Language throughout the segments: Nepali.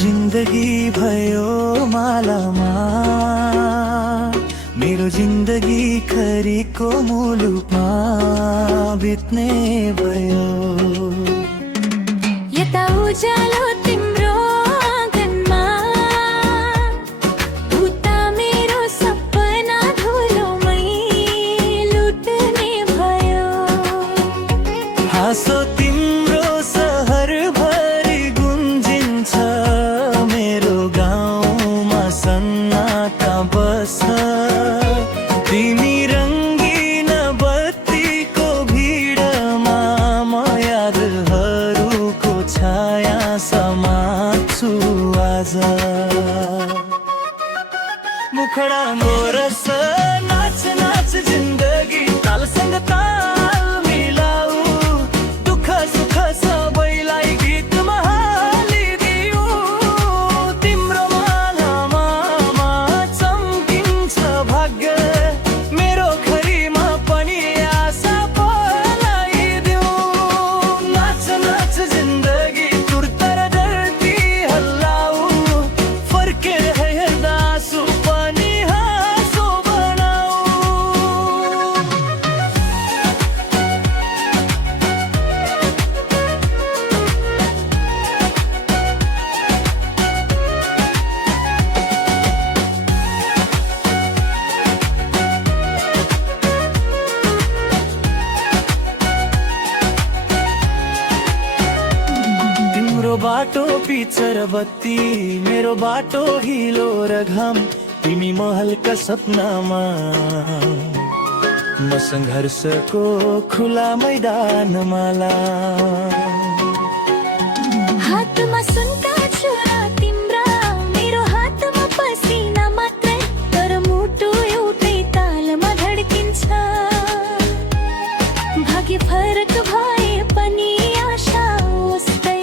जिन्दगी भयो मालामा, मेरो जिन्दगी खरीको मुलुकमा बित्ने भयो। यता उज्यालो तिम्रो आँगनमा, उता मेरो सपना धुलोमै लुट्ने भयो। हाँसो तिम्रो सहर भरि गुन्जिन्छ, मेरो गाउँमा सन्नाटा बस्छ। तिमी रङ्गीन बत्तीको भिडमा म यादहरूको छाया समात्छु आज। मुखडा मोरस नाच नाच जिन्दगी, तालसँग ताल मिलाऊ, दुःख सुख सबैलाई गीतमा हालिदिऊ। तिम्रो मालामा चम्किन्छ भाग्य, मेरो खरीमा पनि आशा पलाइदेऊ। नाच नाच जिन्दगी, तुरतर धरती हल्लाऊ, फर्केर हेर्दा आँसु पनि हाँसो बनाऊ। तिम्रो बाटो पिचर बत्ती, मेरो बाटो हिलो र घाम। तिमी महलका सपनामा, म सङ्घर्षको खुला मैदानमाला। हातमा सुनका छुरा तिम्रा, मेरो हातमा पसिना मात्रै, तर मुटु एउटै तालमा धड्किन्छ। भाग्य फरक भए पनि आशा उस्तै।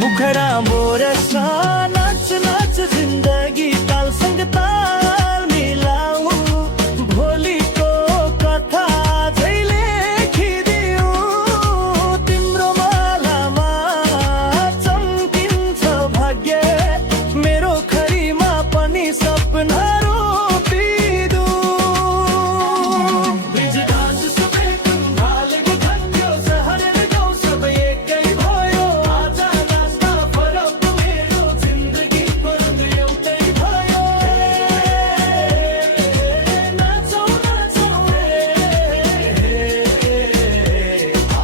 मुखडा मोरस नाच नाच जिन्दगी, तालसँग ताल मिलाऊ, भोलिको कथा झै लेखिदिऊ। तिम्रो मालामा चम्किन्छ भाग्य, मेरो खरीमा पनि सपना रोपिदू। ब्रिजदास सबै कुम्हालेको भन्थ्यो, सहर र गाउँ सबै एकै भयो। आज नाच्दा फरक मेरो जिन्दगीको रङ एउटै भयो। नाचौ नाचौ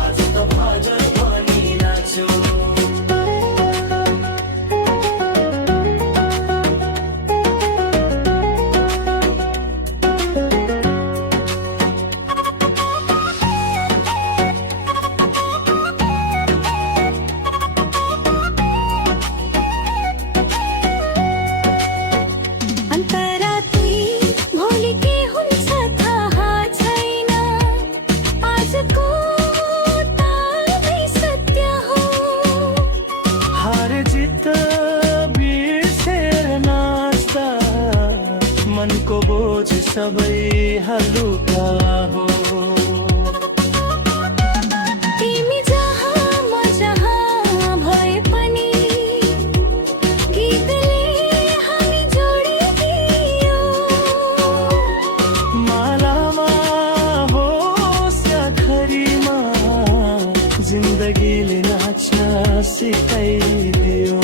आज त भजन पनि नाच्यौ। अन्तरात्रि भोलि के हुन्छ थाहा छैन, आजको तालमै सत्य हो। हार जित बिर्सेर नाच्दा मनको बोझ सबै हलुका हो। तिमी जहाँ म जहाँ भए पनि, गीतले हामी जोडिदियो। मालामा होस् या खरीमा, जिन्दगीले नाच्न सिकाइदियो।